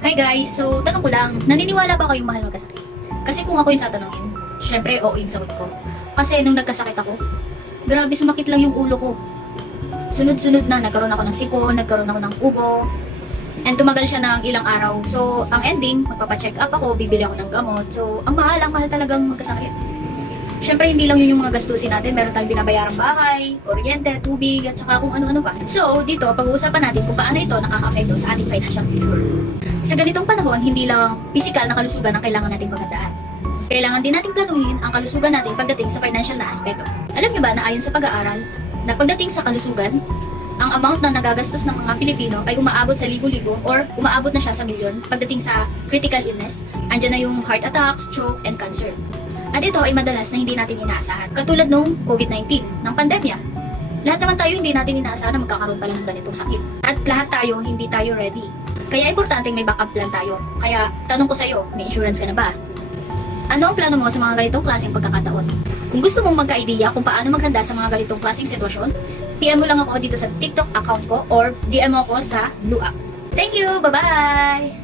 Hi guys! So, tanong ko lang, naniniwala ba kayong mahal magkasakit? Kasi kung ako yung tatanungin, syempre oo yung sagot ko. Kasi nung nagkasakit ako, grabe sumakit lang yung ulo ko. Sunod-sunod na, nagkaroon ako ng sipon, nagkaroon ako ng ubo, and tumagal siya ng ilang araw. So, ang ending, magpapacheck up ako, bibili ako ng gamot. So, ang mahal talagang magkasakit. Syempre, hindi lang yun yung mga gastusin natin. Meron tayong binabayarang bahay, kuryente, tubig, at saka kung ano-ano pa. So, dito, pag-uusapan natin kung paano ito nakaka-apekto sa ating financial future. Sa ganitong panahon, hindi lang physical na kalusugan ang kailangan nating paghandaan. Kailangan din nating planuhin ang kalusugan natin pagdating sa financial na aspeto. Alam niyo ba na ayon sa pag-aaral, na pagdating sa kalusugan, ang amount na nagagastos ng mga Pilipino ay umaabot sa libo-libo or umaabot na siya sa milyon pagdating sa critical illness. Andyan na yung heart attacks, stroke, and cancer. At ito ay madalas na hindi natin inaasahan. Katulad nung COVID-19, ng pandemya. Lahat naman tayo hindi natin inaasahan na magkakaroon pala ng ganitong sakit. At lahat tayo hindi tayo ready. Kaya importante may backup plan tayo. Kaya tanong ko sa iyo, may insurance ka na ba? Ano ang plano mo sa mga ganitong klaseng pagkakataon? Kung gusto mong magka-ideya kung paano maghanda sa mga ganitong klaseng sitwasyon, PM mo lang ako dito sa TikTok account ko or DM mo ako sa Blue App. Thank you! Bye-bye!